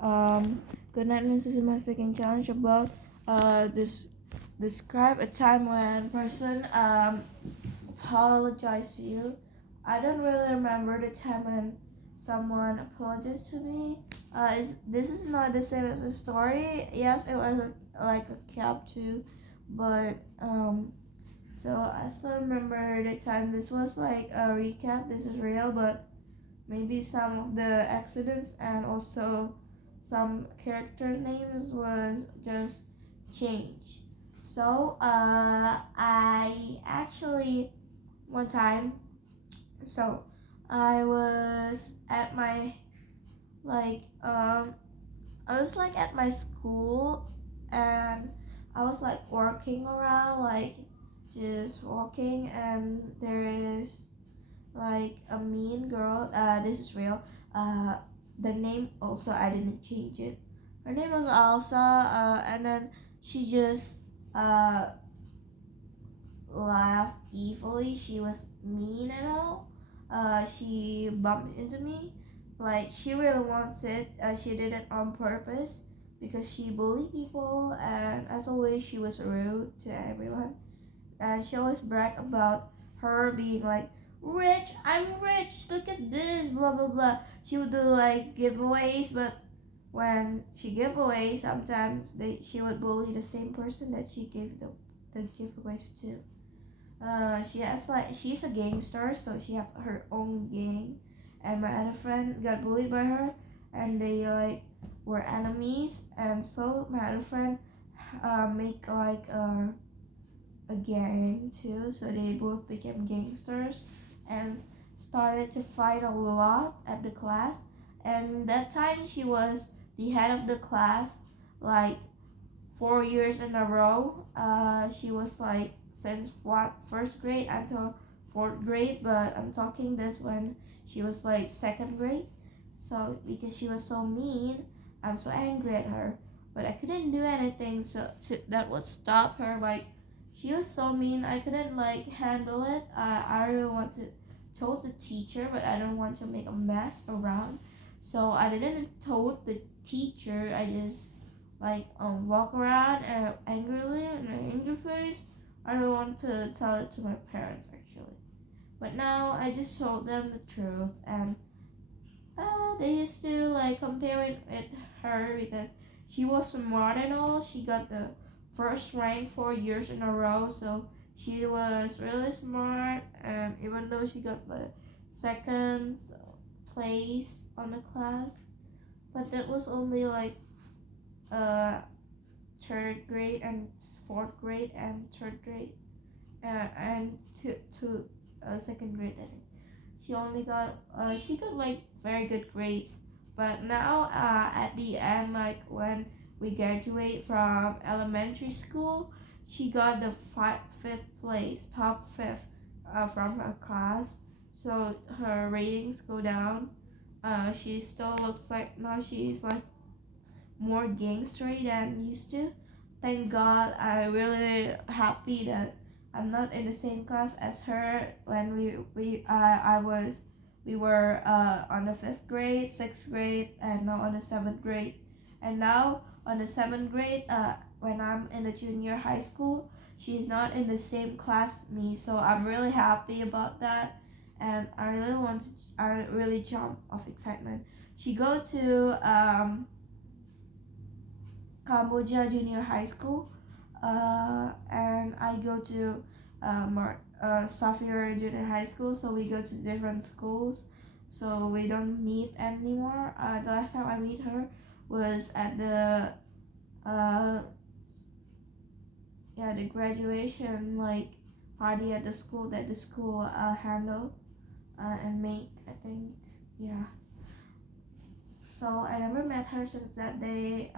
Good night, this is my speaking challenge about this describe a time when person apologized to you. I don't really remember the time when someone apologized to me. This is not the same as the story. Yes, it was like a cap too, but so I still remember the time. This was like a recap. This is real, but maybe some of the accidents and also some character names was just changed. So I actually one time, so I was at my like I was like at my school, and I was like walking around, like just walking, and there is like a mean girl. This is real. The name also I didn't change it. Her name was Elsa. And then she just uh laughed evilly. She was mean and all. She bumped into me. Like she really wants it. She did it on purpose because she bullied people, and as always she was rude to everyone. And she always bragged about her being like rich. I'm rich. Look at this. Blah blah blah. She would do like giveaways, but when she gave away, sometimes she would bully the same person that she gave the giveaways to. She has like she's a gangster, so she have her own gang. And my other friend got bullied by her, and they like were enemies. And so my other friend make like a gang too, so they both became gangsters and started to fight a lot at the class. And that time she was the head of the class, like 4 years in a row. She was like since what first grade until fourth grade, but I'm talking this when she was like second grade. So because she was so mean, I'm so angry at her, but I couldn't do anything that would stop her. Like she was so mean, I couldn't like handle it. I really want to told the teacher, but I don't want to make a mess around. So I didn't told the teacher. I just like walk around angrily in an angry face. I don't want to tell it to my parents actually. But now I just told them the truth, and they used to like compare it with her because she was smart and all. She got the first rank 4 years in a row, so she was really smart. And even though she got the second place on the class, but that was only like uh third grade and fourth grade and third grade, and to second grade. I think she got like very good grades. But now at the end, like when we graduate from elementary school, she got the fifth place, top fifth, from her class. So her ratings go down. She still looks like now she's like more gangstery than used to. Thank God, I'm really happy that I'm not in the same class as her when we were on the fifth grade, sixth grade, and now on the seventh grade. And now on the seventh grade, when I'm in the junior high school, she's not in the same class as me. So I'm really happy about that, and I really jump of excitement. She go to Cambodia Junior High School, and I go to Safir Junior High School. So we go to different schools, so we don't meet anymore. The last time I meet her was at the uh, yeah, the graduation like party at the school that the school handle and make, I think. Yeah. So I never met her since that day.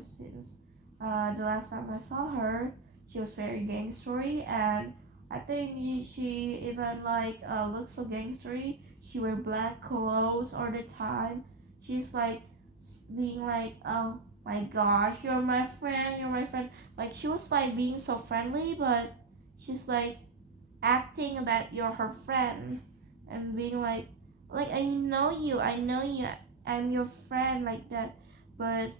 Since the last time I saw her, she was very gangstery, and I think she even like looks so gangstery. She wear black clothes all the time. She's like being like, oh my gosh, you're my friend, you're my friend. Like she was like being so friendly, but she's like acting that you're her friend and being like I know you, I'm your friend, like that. but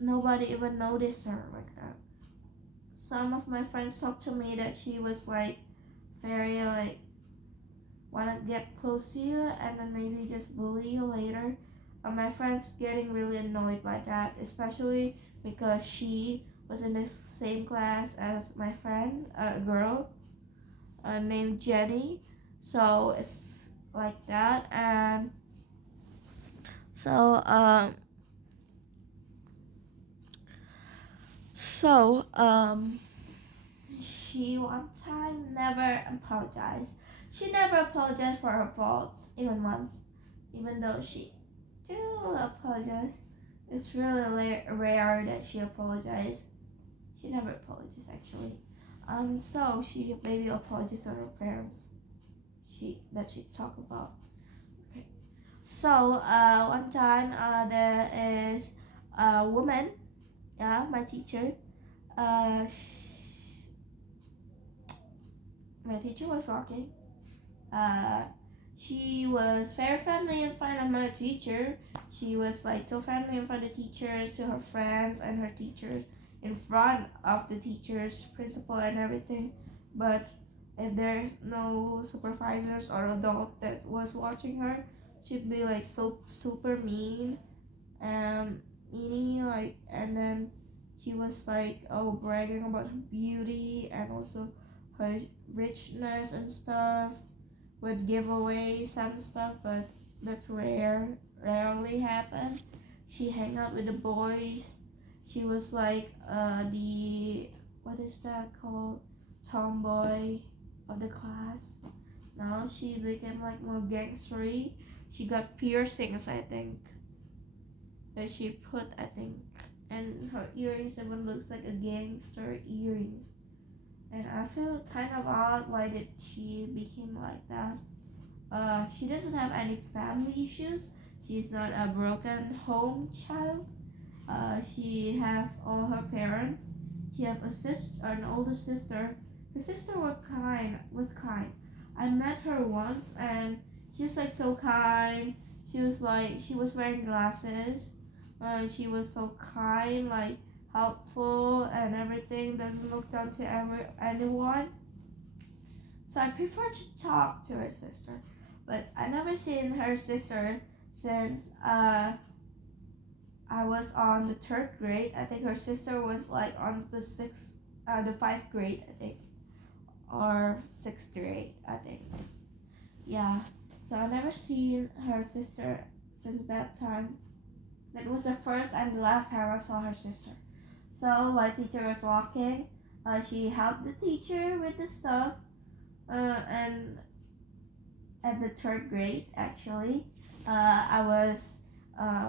nobody even noticed her like that. Some of my friends talked to me that she was like very like wanna get close to you and then maybe just bully you later. My friends getting really annoyed by that, especially because she was in the same class as my friend, a girl named Jenny. So it's like that, and so so she one time never apologized. She never apologized for her faults, even once, even though she do apologize. It's really rare that she apologized. She never apologized actually. So she maybe apologized to her parents. She talked about. Okay. So one time there is a woman, yeah, my teacher. Uh, sh- my teacher was talking. Uh, she was very friendly in front of my teacher. She was like so friendly in front of the teachers, to her friends and her teachers, in front of the teachers, principal and everything. But if there's no supervisors or adult that was watching her, she'd be like so super mean and meanie like, and then she was like bragging about her beauty and also her richness and stuff, would give away some stuff, but that's rarely happen. She hang out with the boys. She was like the what is that called, tomboy of the class. Now she became like more gangstery. She got piercings, I think, that she put, I think, and her earrings even looks like a gangster earrings. And I feel kind of odd why did she became like that. She doesn't have any family issues. She's not a broken home child. She have all her parents. She have a sister, an older sister. Her sister was kind. I met her once and she was like so kind. She was wearing glasses. She was so kind, like helpful and everything. Doesn't look down to anyone. So I prefer to talk to her sister, but I never seen her sister since I was on the third grade. I think her sister was like on the 5th grade, I think, or 6th grade, I think. Yeah. So I never seen her sister since that time. That was the first and the last time I saw her sister. So my teacher was walking. She helped the teacher with the stuff. And at the third grade, actually, I was uh,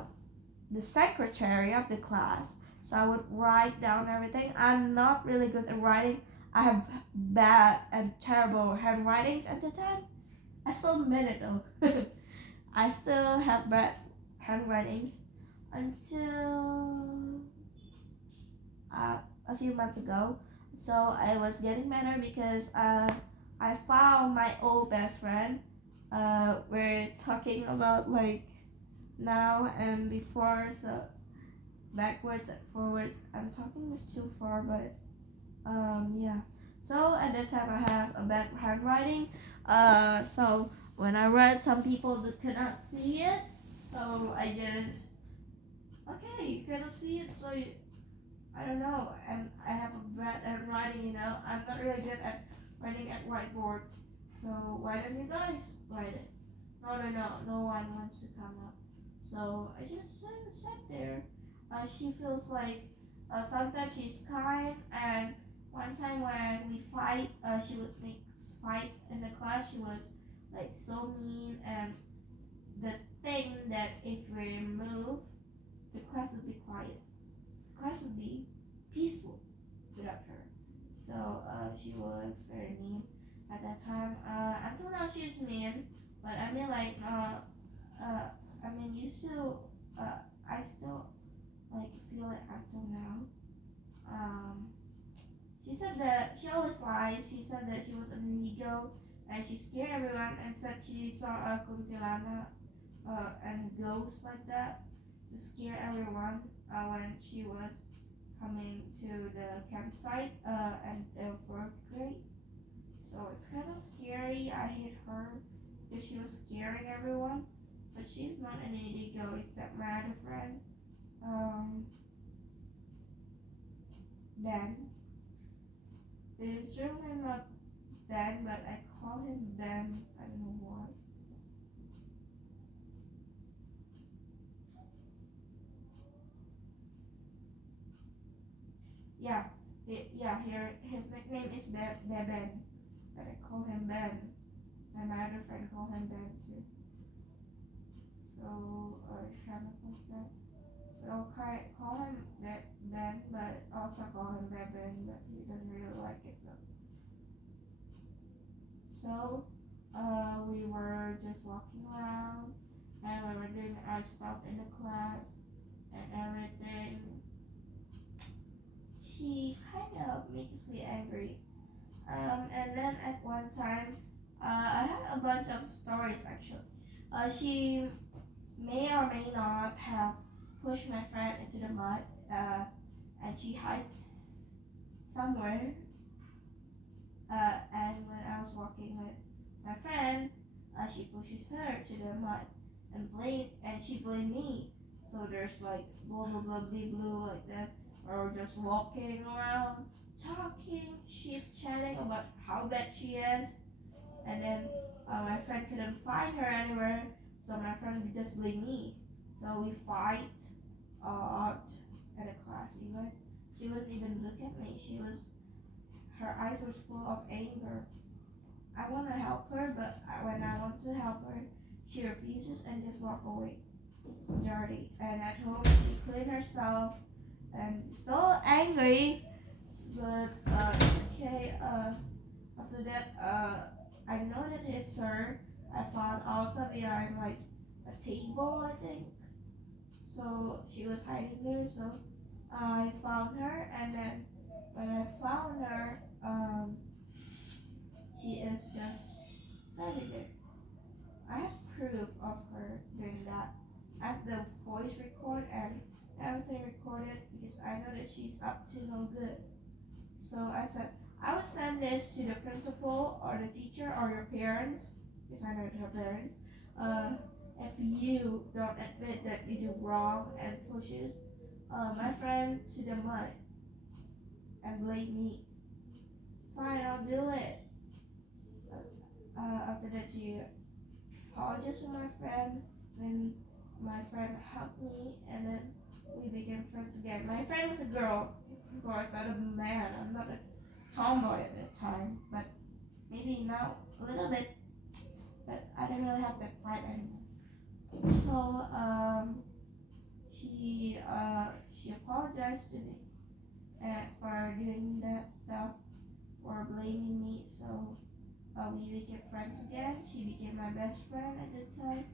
the secretary of the class. So I would write down everything. I'm not really good at writing. I have bad and terrible handwritings at the time. I still admit it though. I still have bad handwritings until a few months ago. So I was getting better because I found my old best friend. We're talking about like now and before, so backwards and forwards. I'm talking this too far, but yeah. So at that time I have a bad handwriting. So when I read, some people that could not see it. So I just okay, you cannot see it, so I don't know. I have a bad handwriting. I'm not really good at writing at whiteboards. So why don't you guys write it? No one wants to come up. So I just sat there. She feels like sometimes she's kind, and one time when we fight, she would make fight in the class. She was like so mean, and the thing that if we move, the class would be quiet. The class would be peaceful without her. So she was very mean at that time. Until now, she's mean, but I mean like I mean you still I still like feel it until now. Um, she said that she always lies. She said that she was an amigo and she scared everyone and said she saw a kuntilana and ghost like that to scare everyone. everyone when she was coming to the campsite and the fourth grade. So it's kind of scary. I hate her because she was scaring everyone. But she's not an indigo except my other friend, um, Ben. His real name not Ben, but I call him Ben. I don't know why. Yeah, yeah. Here, his nickname is Ben, but I call him Ben, and my other friend call him Ben too. So kind of like that. We'll call him Ben, but also call him Beben, but he doesn't really like it though. So we were just walking around and we were doing our stuff in the class and everything. She kind of makes me angry. And then at one time, I had a bunch of stories actually. She may or may not have pushed my friend into the mud, and she hides somewhere. And when I was walking with my friend, she pushes her to the mud and she blamed me. So there's like blah blah blah blah blah like that, or just walking around talking, chit chatting about how bad she is, and then my friend couldn't find her anywhere, so my friend would just blame me. So we fight a lot at a class even. She wouldn't even look at me. Her eyes were full of anger. I want to help her, but when I want to help her, she refuses and just walk away, dirty. And at home, she cleaned herself and still angry, but it's okay. After that, I know that it's her. I found also behind like a table, I think. So she was hiding there. So I found her, and then when I found her, she is just standing there. I have proof of her doing that. I have the voice record and everything recorded because I know that she's up to no good. So I said, I would send this to the principal or the teacher or your parents, because I know her parents. Uh, if you don't admit that you do wrong and pushes my friend to the mud and blame me, fine, I'll do it. After that, she apologized to my friend, then my friend helped me, and then we became friends again. My friend was a girl, of course, not a man. I'm not a tomboy at that time, but maybe now a little bit, but I didn't really have that fight anymore. So she apologized to me for doing that stuff, for blaming me. So we became friends again. She became my best friend at the time,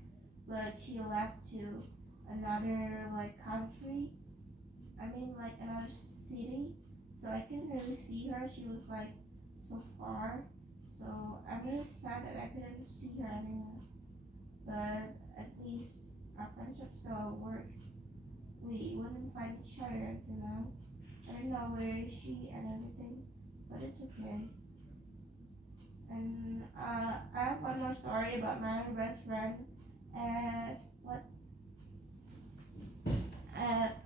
but she left to another like country. I mean like another city, so I couldn't really see her. She was like so far, so I'm really sad that I couldn't see her anymore. But at least our friendship still works. We wouldn't find each other until now. I don't know where is she and everything, but it's okay. And I have one more story about my best friend at what at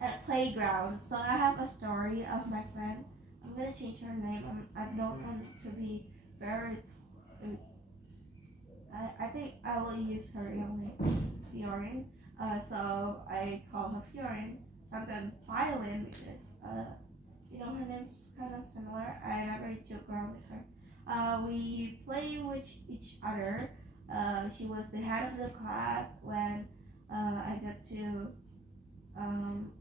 at playground. So I have a story of my friend. I'm gonna change her name. I don't want it to be very. I think I will use her real name, Fiorin. So I call her Fiorin. Sometimes Violin because her name's kind of similar. I never joke around with her. We play with each other. She was the head of the class when I got to um,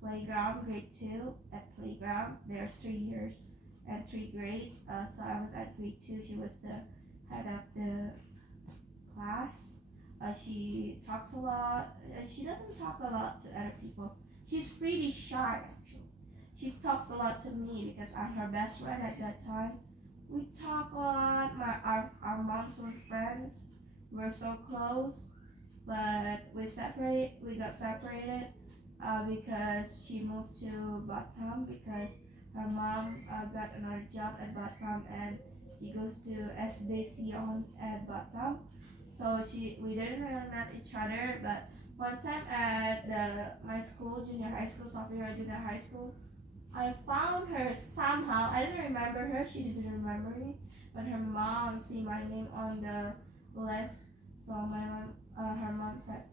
playground grade 2 at playground. There are 3 years and 3 grades. So I was at grade 2. She was the head of the class. She talks a lot. She doesn't talk a lot to other people. She's pretty shy actually. She talks a lot to me because I'm her best friend at that time. We talk a lot. Our moms were friends. We're so close. but we got separated because she moved to Batam because her mom got another job at Batam and she goes to SD Sion at Batam. So we didn't really met each other, but one time at my school, junior high school, Safira Junior High School, I found her somehow. I didn't remember her. She didn't remember me, but her mom see my name on the list. So her mom said,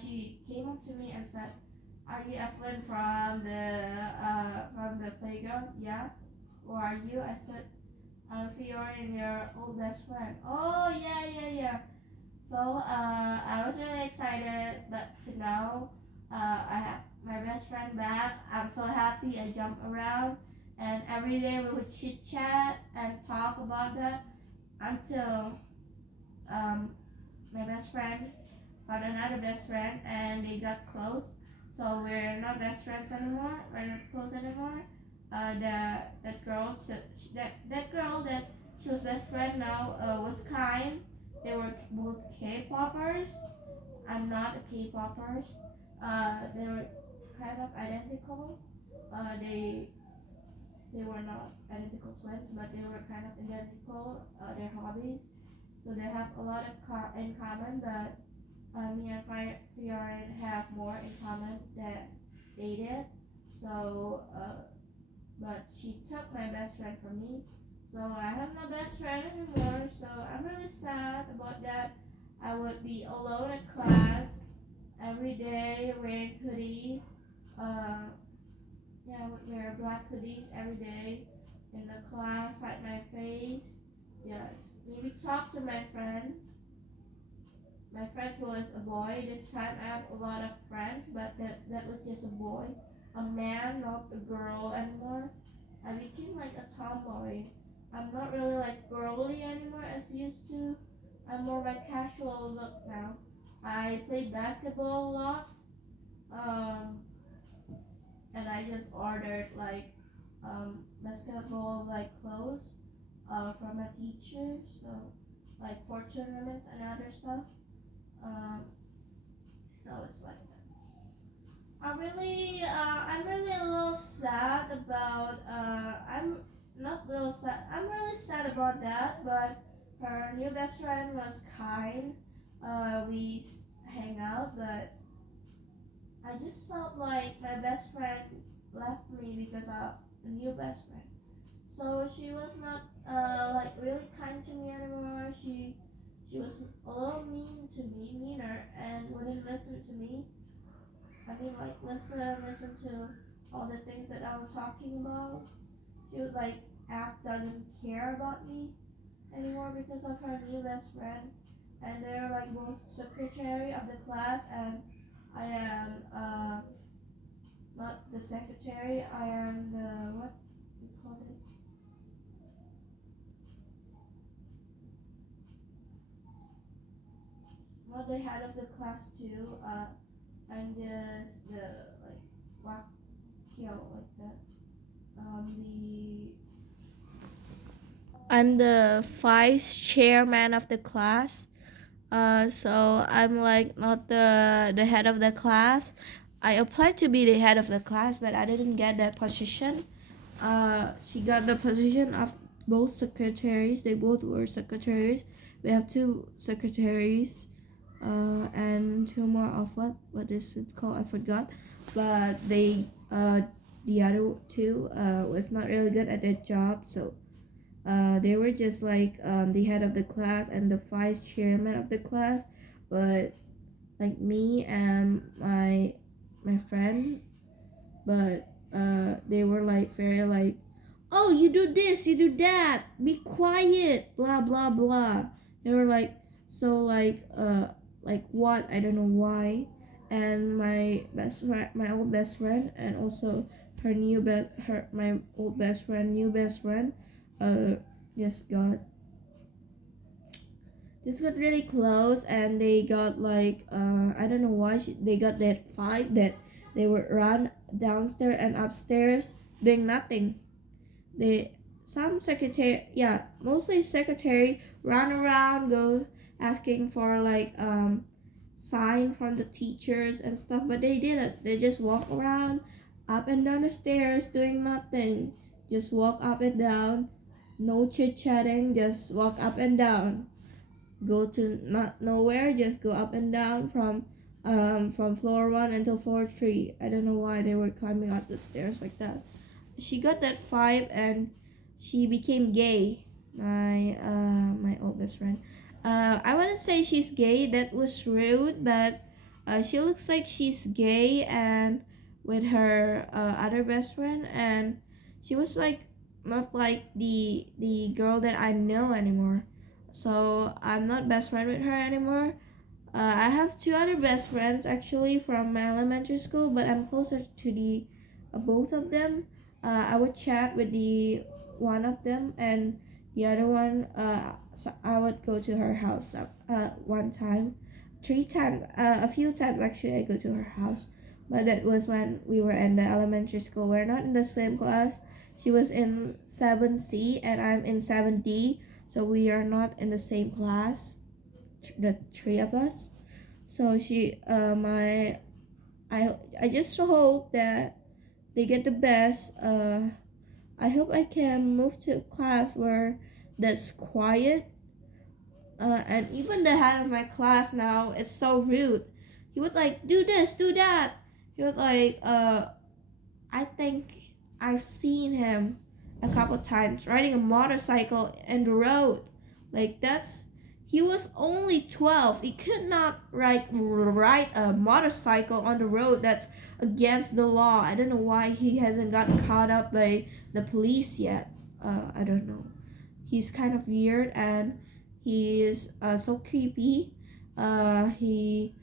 she came up to me and said, "Are you Evelyn from the playground?" "Yeah." "Who are you?" I said, "I'm Fiona and your old best friend." "Oh yeah, yeah, yeah." So I was really excited, but to know I have my best friend back. I'm so happy. I jump around, and every day we would chit chat and talk about that until um, my best friend found another best friend, and they got close. So we're not best friends anymore. We're not close anymore. That girl that girl that she was best friend now was kind. They were both K-popers. I'm not a K-popers. They were kind of identical. They were not identical twins, but they were kind of identical. Their hobbies, so they have a lot of in common. But me and Fiorin have more in common than they did. So, but she took my best friend from me. So I have no best friend anymore. So I'm really sad about that. I would be alone at class every day wearing hoodie. Uh, yeah, I would wear black hoodies every day in the class, hide my face. Yes, maybe talk to my friends. My friends was a boy. This time I have a lot of friends, but that was just a boy, a man, not a girl anymore. I became like a tomboy. I'm not really like girly anymore as used to. I'm more like casual look now. I played basketball a lot, um, and I just ordered like basketball like clothes from a teacher. So like for tournaments and other stuff. Um, so it's like I'm really a little sad about, I'm not real sad, I'm really sad about that, but her new best friend was kind. We hang out, but I just felt like my best friend left me because of a new best friend. So she was not, like really kind to me anymore. She was a little mean to me, meaner, and wouldn't listen to me. I mean, like listen to all the things that I was talking about. She would like act doesn't care about me anymore because of her new best friend. And they're like both secretary of the class, and I am not the secretary. I am the what you call it? Not the head of the class too. I'm just the like wakil like the the I'm the vice chairman of the class. So I'm like not the head of the class. I applied to be the head of the class, but I didn't get that position. She got the position of both secretaries. They both were secretaries. We have two secretaries, and two more of what is it called? I forgot. But the other two was not really good at their job, so they were just like the head of the class and the vice chairman of the class, but like me and my friend, but they were like very like, oh, you do this, you do that, be quiet, blah blah blah. They were like so like what, I don't know why. And my old best friend, and also her my old best friend, new best friend, uh just got really close, and they got like I don't know why they got that fight that they would run downstairs and upstairs doing nothing. They some secretary, yeah, mostly secretary, run around, go asking for like sign from the teachers and stuff, but they didn't. They just walk around up and down the stairs doing nothing. Just walk up and down, no chit chatting, just walk up and down. Go to not nowhere, just go up and down from floor 1 until floor 3. I don't know why they were climbing up the stairs like that. She got that vibe and she became gay. My old best friend. I wouldn't say she's gay. That was rude, but she looks like she's gay and with her other best friend, and she was like not like the girl that I know anymore. So I'm not best friend with her anymore. I have two other best friends actually from my elementary school, but I'm closer to the both of them. I would chat with the one of them, and the other one, so I would go to her house one time, 3 times, a few times actually. I go to her house, but that was when we were in the elementary school. We're not in the same class. She was in 7C and I'm in 7D, so we are not in the same class, the three of us. So I just hope that they get the best. I hope I can move to a class where that's quiet. And even the head of my class now is so rude. He would like do this, do that. He would like I think I've seen him a couple times riding a motorcycle in the road. Like that's he was only 12. He could not ride a motorcycle on the road. That's against the law. I don't know why he hasn't gotten caught up by the police yet. I don't know. He's kind of weird and he is so creepy. He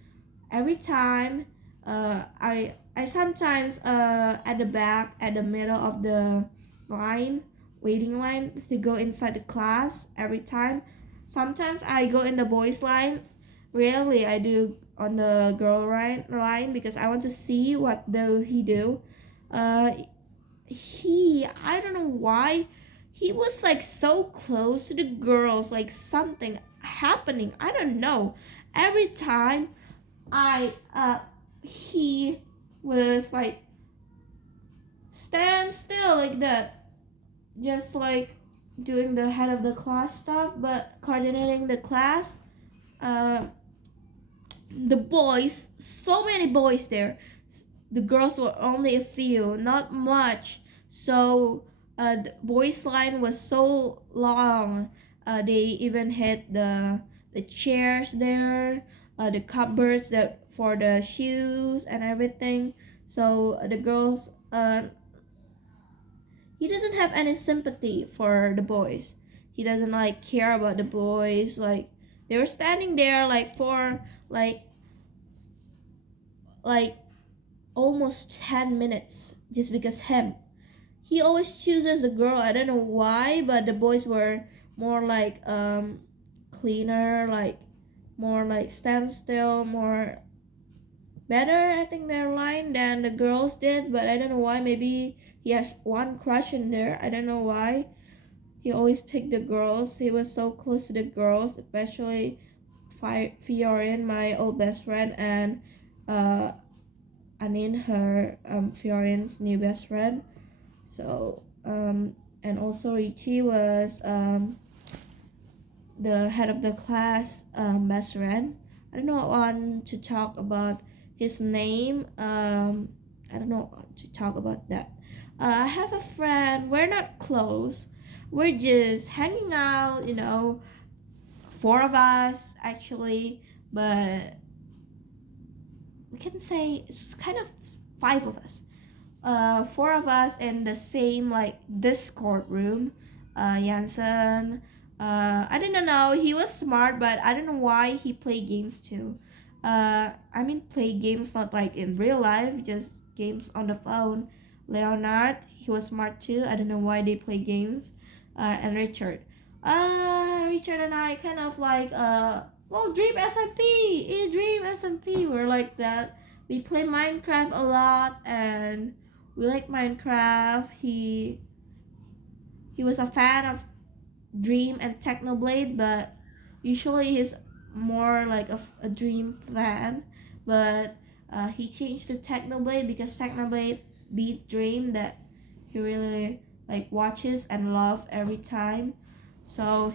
every time I sometimes at the back at the middle of the line waiting line to go inside the class every time. Sometimes I go in the boys line. Rarely I do on the girl line because I want to see what do he do. Uh, he I don't know why he was like so close to the girls, like something happening. I don't know. Every time I he was like stand still like that, just like doing the head of the class stuff, but coordinating the class. Uh, the boys, so many boys there. The girls were only a few, not much. So the boys line was so long. They even hit the chairs there, the cupboards that for the shoes and everything. So the girls, he doesn't have any sympathy for the boys. He doesn't like care about the boys. Like they were standing there like for like almost 10 minutes just because him. He always chooses a girl. I don't know why, but the boys were more like cleaner, like more like stand still, more better I think their line than the girls did, but I don't know why. Maybe he has one crush in there. I don't know why. He always picked the girls. He was so close to the girls, especially Fiorin, my old best friend, and uh Anin, her Fiorin's new best friend. So and also Richie was the head of the class best friend. I don't know want to talk about his name. I don't know what to talk about that. I have a friend. We're not close. We're just hanging out. You know, four of us actually, but we can say it's kind of five of us. Four of us in the same like Discord room. Jansen. I didn't know he was smart, but I don't know why he played games too. I mean, play games not like in real life, just games on the phone. Leonard, he was smart too. I don't know why they play games. And Richard. Richard and I kind of like well, Dream SMP, Dream SMP. We're like that. We play Minecraft a lot, and we like Minecraft. He was a fan of Dream and Technoblade, but usually he's more like a Dream fan, but he changed to Technoblade because Technoblade beat Dream that he really like watches and love every time. So,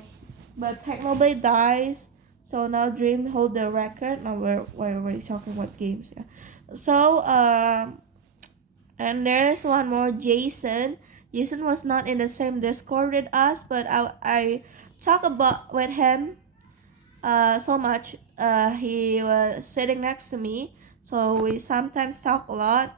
but Technoblade dies, so now Dream hold the record. Now we're already talking about games, yeah. So and there's one more, Jason. Jason was not in the same Discord with us, but I talk about with him so much. He was sitting next to me, so we sometimes talk a lot.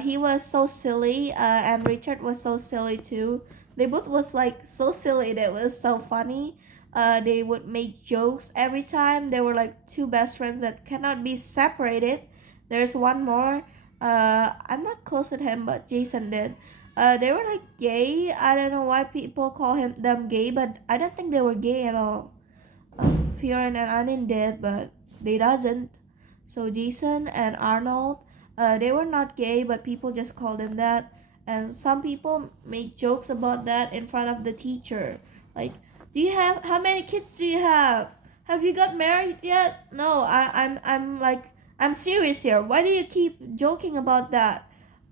He was so silly, and Richard was so silly too. They both was like so silly that was so funny. They would make jokes every time. They were like two best friends that cannot be separated. There's one more. I'm not close with him, but Jason did. They were like gay. I don't know why people call them gay, but I don't think they were gay at all. Fioren and Anin did, but they doesn't. So Jason and Arnold, they were not gay, but people just called them that. And some people make jokes about that in front of the teacher. Like, do you have how many kids do you have? Have you got married yet? No, I'm like I'm serious here. Why do you keep joking about that?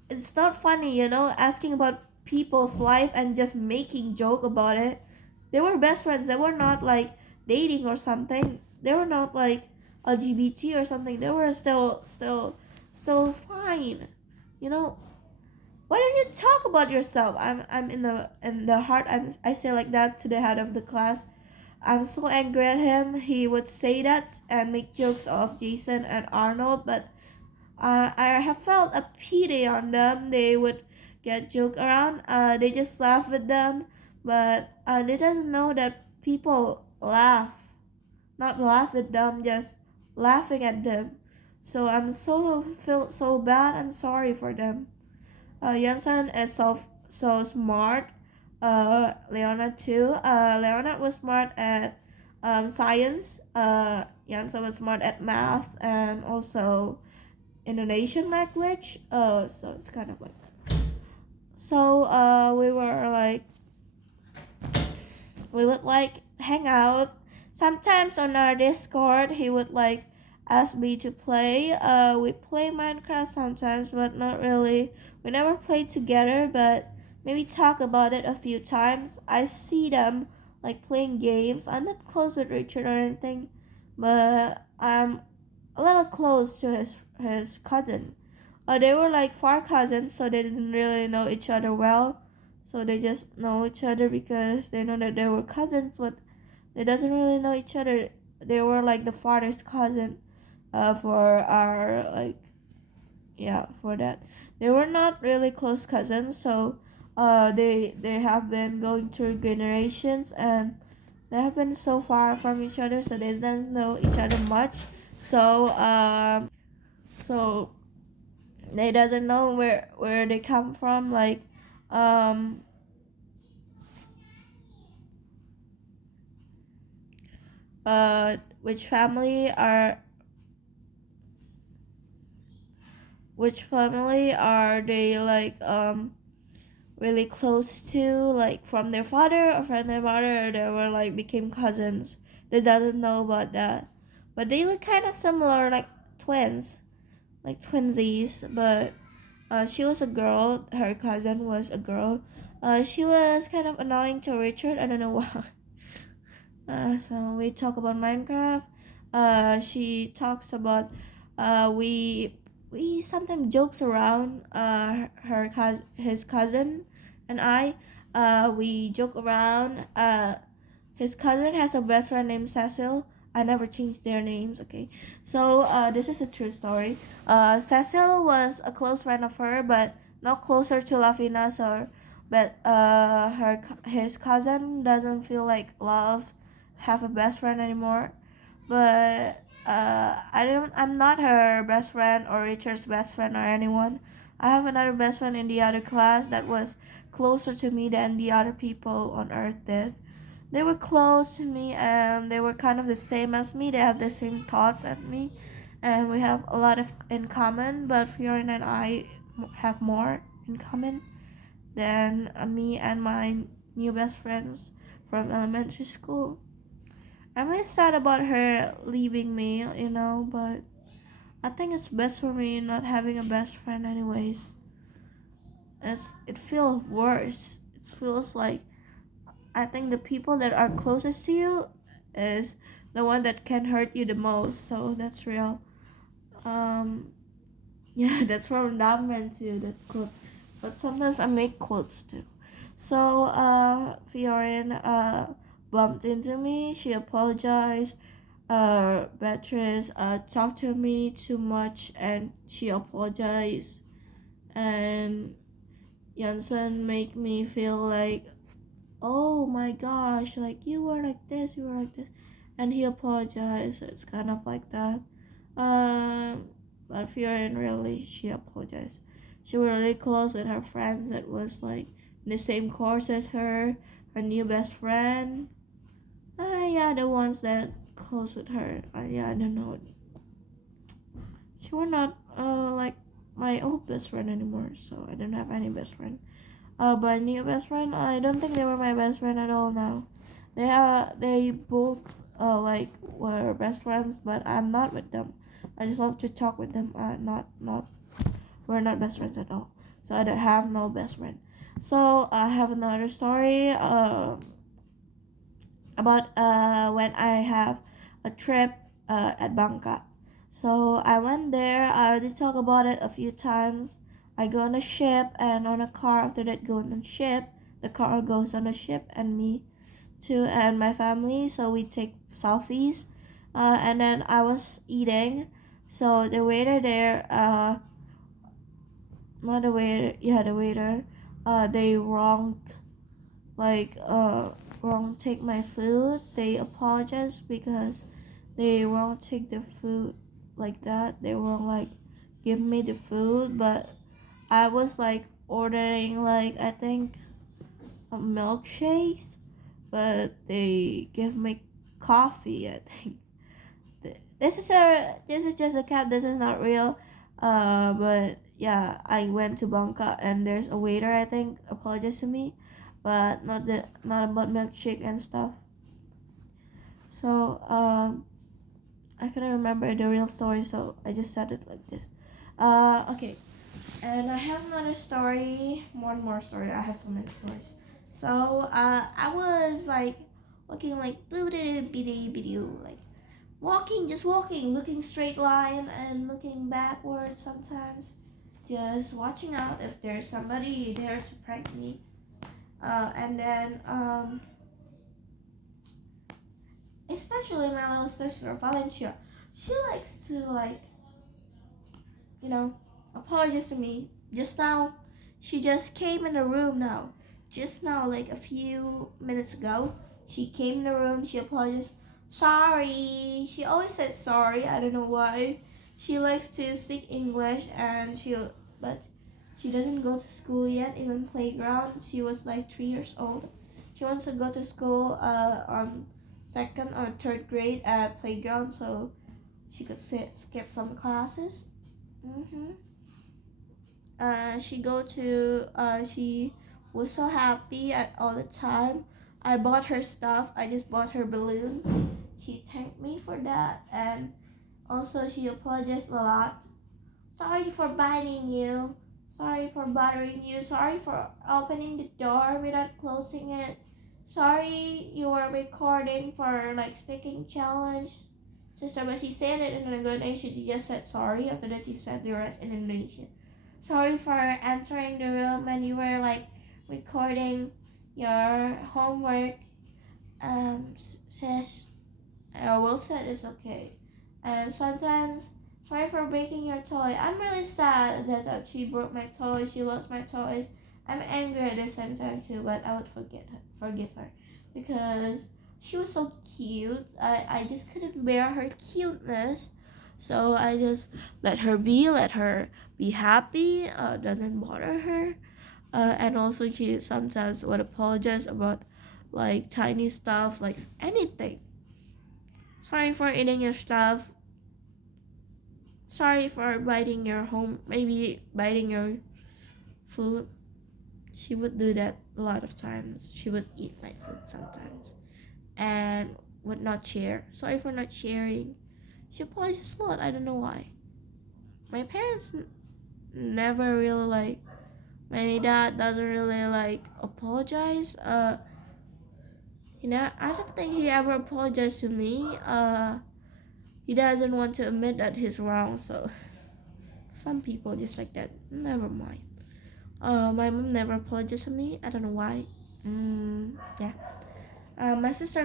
It's not funny, asking about people's life and just making joke about it. They were best friends. They were not like dating or something. They were not like LGBT or something. They were still fine. You know, why don't you talk about yourself? I'm in the heart. I say like that to the head of the class. I'm so angry at him. He would say that and make jokes of Jason and Arnold, but I have felt a pity on them. They would get joke around. They just laugh with them, but they doesn't know that people laugh, not laugh with them, just laughing at them. So I'm so feel so bad and sorry for them. Jansen is so smart. Leonard too. Leonard was smart at science. Jansen was smart at math and also Indonesian language. So it's kind of like so. We would like hang out. Sometimes on our Discord, he would like ask me to play. We play Minecraft sometimes, but not really. We never played together, but maybe talk about it a few times. I see them like playing games. I'm not close with Richard or anything, but I'm a little close to his cousin. They were like far cousins, so they didn't really know each other well. So they just know each other because they know that they were cousins, but they doesn't really know each other. They were like the father's cousin, for our like yeah for that. They were not really close cousins, so they have been going through generations and they have been so far from each other, so they didn't know each other much. So so they doesn't know where they come from, like um uh which family are which family are they like really close to, like from their father or from their mother, or they were like became cousins. They doesn't know about that, but they look kind of similar, like twins, like twinsies. But she was a girl, her cousin was a girl. She was kind of annoying to Richard, I don't know why. So we talk about Minecraft. She talks about we sometimes jokes around his cousin and I. We joke around. His cousin has a best friend named Cecil. I never changed their names. Okay, so this is a true story. Cecil was a close friend of her, but not closer to Lavina. So, but his cousin doesn't feel like love have a best friend anymore. But I'm not her best friend or Richard's best friend or anyone. I have another best friend in the other class that was closer to me than the other people on earth did. They were close to me and they were kind of the same as me. They have the same thoughts as me, and we have a lot of in common. But Fiorin and I have more in common than me and my new best friends from elementary school. I'm really sad about her leaving me, but I think it's best for me not having a best friend anyways. It feels worse. It feels like I think the people that are closest to you is the one that can hurt you the most. So that's real. Um, yeah, that's from Dogman too. That quote. But sometimes I make quotes too. So Fiorin bumped into me. She apologized. Beatrice talked to me too much, and she apologized. And Jansen make me feel like, oh my gosh, like you were like this, you were like this, and he apologized. It's kind of like that. But Fiorin really, she apologized. She was really close with her friends that was like in the same course as her new best friend. Yeah, the ones that close with her. Yeah, I don't know. She were not like my old best friend anymore, so I don't have any best friend. But new best friend, I don't think they were my best friend at all now. They both like were best friends, but I'm not with them. I just love to talk with them. Not we're not best friends at all. So I don't have no best friend. So I have another story about when I have a trip at Bangkok. So I went there. I already talked about it a few times. I go on a ship and on a car. After that, go on a ship. The car goes on a ship and me too and my family. So we take selfies. And then I was eating. So the waiter there, not the waiter, yeah, the waiter, they like wrong take my food. They apologize because they won't take the food like that. They won't like give me the food, but I was like ordering like I think a milkshake, but they give me coffee. I think this is just a cap. This is not real. But yeah, I went to Bangkok and there's a waiter. I think apologized to me, but not about milkshake and stuff. So I couldn't remember the real story, so I just said it like this. Okay, and I have another story, one more story. I have so many stories. So I was like walking like like walking, just walking, looking straight line and looking backwards sometimes, just watching out if there's somebody there to prank me. And then especially my little sister Valencia, she likes to like you know, apologize to me. Just now, she just came in the room now. Just now, like a few minutes ago, she came in the room. She apologized. Sorry. She always says sorry. I don't know why. She likes to speak English but she doesn't go to school yet, even playground. She was like 3 years old. She wants to go to school on second or third grade at playground so she could skip some classes. Mm-hmm. She was so happy all the time. I bought her stuff. I just bought her balloons. She thanked me for that, and also she apologized a lot. Sorry for biting you. Sorry for bothering you. Sorry for opening the door without closing it. Sorry you were recording for like speaking challenge. Sister, but she said it in Indonesian. She just said sorry. After that, she said the rest in Indonesian. Sorry for entering the room and you were like recording your homework. Says Will said it's okay. And sometimes sorry for breaking your toy. I'm really sad that she broke my toy. She lost my toys. I'm angry at the same time too, but I would forgive her because she was so cute. I just couldn't bear her cuteness. So I just let her be happy, doesn't bother her. And also she sometimes would apologize about like tiny stuff, like anything. Sorry for eating your stuff. Sorry for biting your home, maybe biting your food. She would do that a lot of times. She would eat my food sometimes. And would not share. Sorry for not sharing. She apologized a lot. I don't know why. My parents never really like. My dad doesn't really like apologize. I don't think he ever apologized to me. He doesn't want to admit that he's wrong. So some people just like that. Never mind. My mom never apologized to me. I don't know why. Yeah. My sister,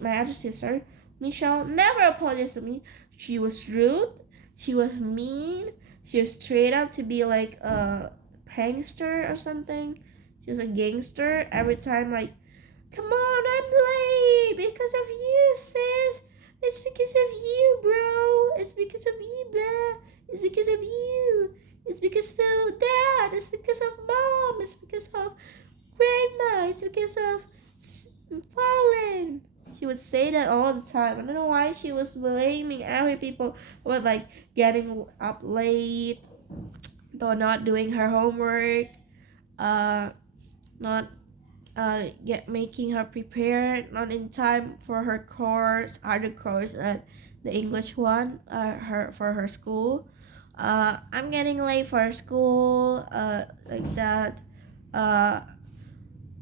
my other sister, Michelle, never apologized to me. She was rude. She was mean. She was straight up to be like a prankster or something. She was a gangster. Every time, like, come on, I'm late because of you, sis. It's because of you, bro. It's because of you, blah. It's because of you. It's because of dad. It's because of mom. It's because of grandma. It's because of fallen. She would say that all the time. I don't know why she was blaming every people with like getting up late, or not doing her homework, not making her prepared, not in time for her course, other course, the English one, her school. I'm getting late for school, like that. Uh,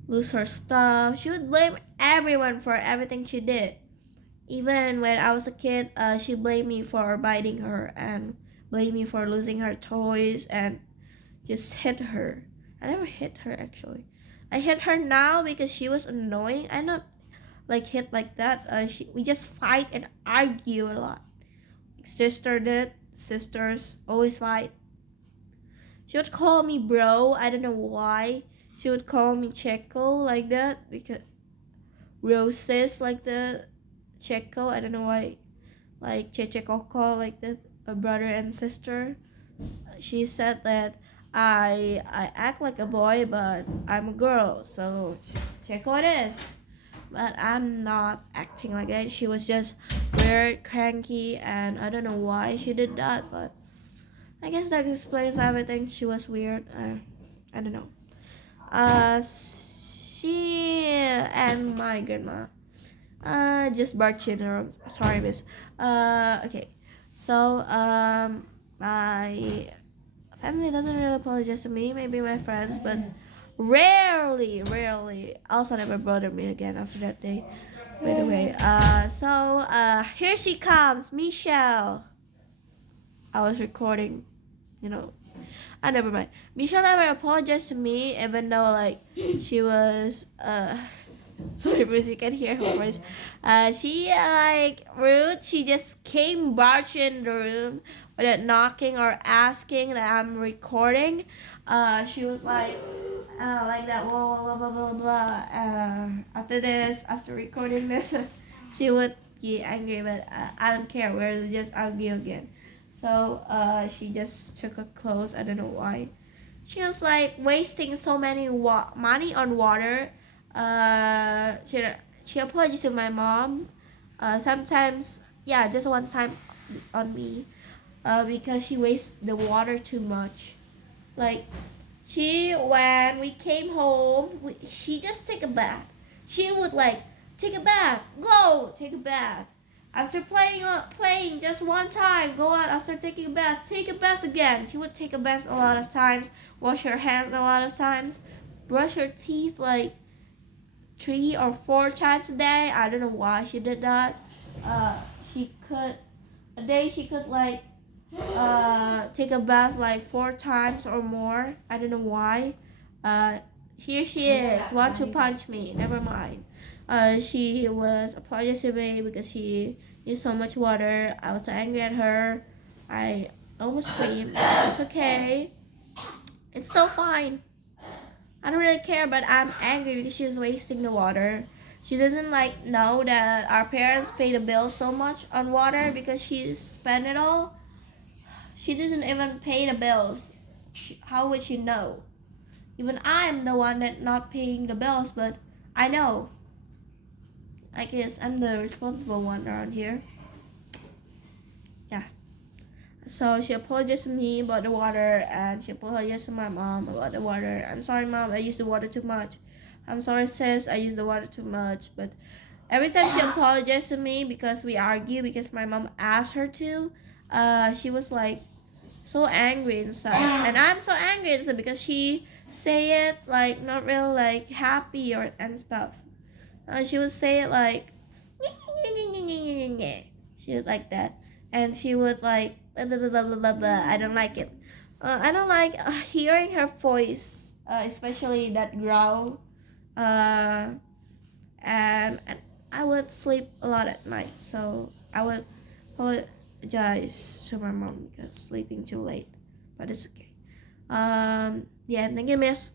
lose her stuff. She would blame everyone for everything she did. Even when I was a kid, she blamed me for biting her and blamed me for losing her toys and just hit her. I never hit her actually. I hit her now because she was annoying. I not like hit like that. We just fight and argue a lot. Sister did. Sisters always fight. She would call me bro. I don't know why. She would call me Checo like that because roses like the Checo. I don't know why. Like Cheche Coco like that. A brother and sister. She said that I act like a boy, but I'm a girl. So Checo it is. But I'm not acting like that. She was just weird, cranky, and I don't know why she did that, but I guess that explains everything. She was weird. I don't know. She and my grandma just barked in her room. Sorry, miss. Okay. So, my family doesn't really apologize to me. Maybe my friends, but rarely. Also, never bothered me again after that day. By the way, here she comes, Michelle. I was recording, you know. Never mind. Michelle never apologized to me, even though like she was sorry, because you can hear her voice. She like rude. She just came barging in the room without knocking or asking that I'm recording. She was like that, blah blah blah blah blah. After recording this, she would get angry, but I don't care. We're just argue again. So she just took her clothes. I don't know why. She was like wasting so many money on water. She apologized to my mom. Sometimes, yeah, just one time on me. Because she wastes the water too much. Like when we came home, she just take a bath. She would like take a bath, go take a bath. After playing just one time, go out after taking a bath, take a bath again. She would take a bath a lot of times, wash her hands a lot of times, brush her teeth like 3 or 4 times a day. I don't know why she did that. She could like take a bath like 4 times or more. I don't know why. Here she is, want to punch me. Never mind. She was apologizing to me because she used so much water. I was so angry at her. I almost screamed. It's okay. It's still fine. I don't really care, but I'm angry because she was wasting the water. She doesn't like know that our parents pay the bill so much on water because she spent it all. She didn't even pay the bills. How would she know? Even I'm the one that not paying the bills, but I know. I guess I'm the responsible one around here. Yeah. So she apologized to me about the water, and she apologized to my mom about the water. I'm sorry, mom, I used the water too much. I'm sorry, sis, I used the water too much. But Every time she apologized to me because we argue because my mom asked her to, she was like so angry inside, and I'm so angry inside because she say it like not really like happy or and stuff. She would say it like she would like that, and she would like blah, blah, blah, blah, blah, blah. I don't like it. I don't like hearing her voice, especially that growl. Uh, and I would sleep a lot at night, so I would apologize to my mom because sleeping too late, but it's okay. Yeah, thank you, Miss.